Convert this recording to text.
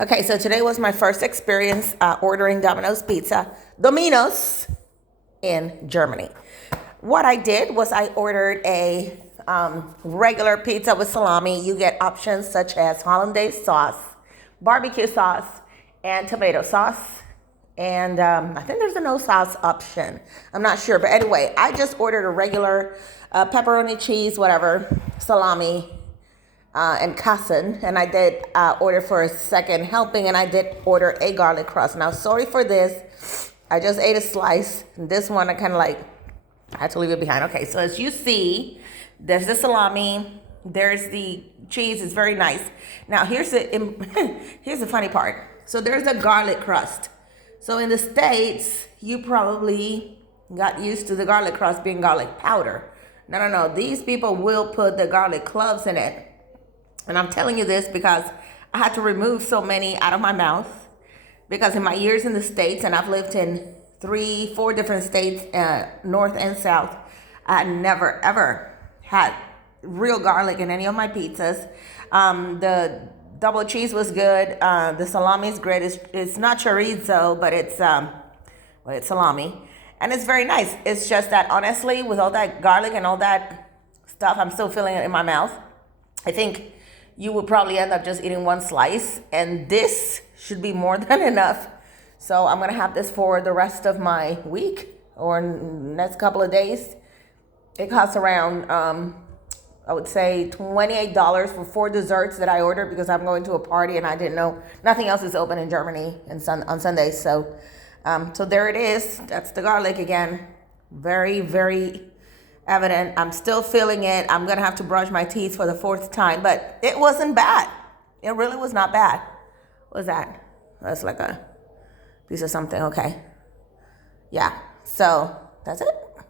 Okay, so today was my first experience ordering Domino's pizza, do-MEE-nos, in Germany. What I did was I ordered a regular pizza with salami. You get options such as hollandaise sauce, barbecue sauce, and tomato sauce. And I think there's a no sauce option. I'm not sure. But anyway, I just ordered a regular pepperoni, cheese, whatever, salami, and Kassen, and I did order for a second helping, and I did order a garlic crust. Now, sorry for this. I just ate a slice. This one I kind of like, I had to leave it behind. Okay, so as you see, there's the salami, there's the cheese. It's very nice. Now, here's the funny part. So there's a garlic crust. So in the States, you probably got used to the garlic crust being garlic powder. No. These people will put the garlic cloves in it. And I'm telling you this because I had to remove so many out of my mouth because in my years in the States, and I've lived in 3-4 different states, north and south, I never ever had real garlic in any of my pizzas. The double cheese was good. The salami is great. It's not chorizo, but it's salami. And it's very nice. It's just that honestly, with all that garlic and all that stuff, I'm still feeling it in my mouth. I think you would probably end up just eating one slice, and this should be more than enough. So I'm gonna have this for the rest of my week or next couple of days. It costs around, I would say $28 for 4 desserts that I ordered because I'm going to a party and I didn't know nothing else is open in Germany on Sundays. So there it is. That's the garlic again. Very, very evident. I'm still feeling it. I'm gonna have to brush my teeth for the 4th time, but it wasn't bad. It really was not bad. What was that? That's like a piece of something. Okay. Yeah. So that's it.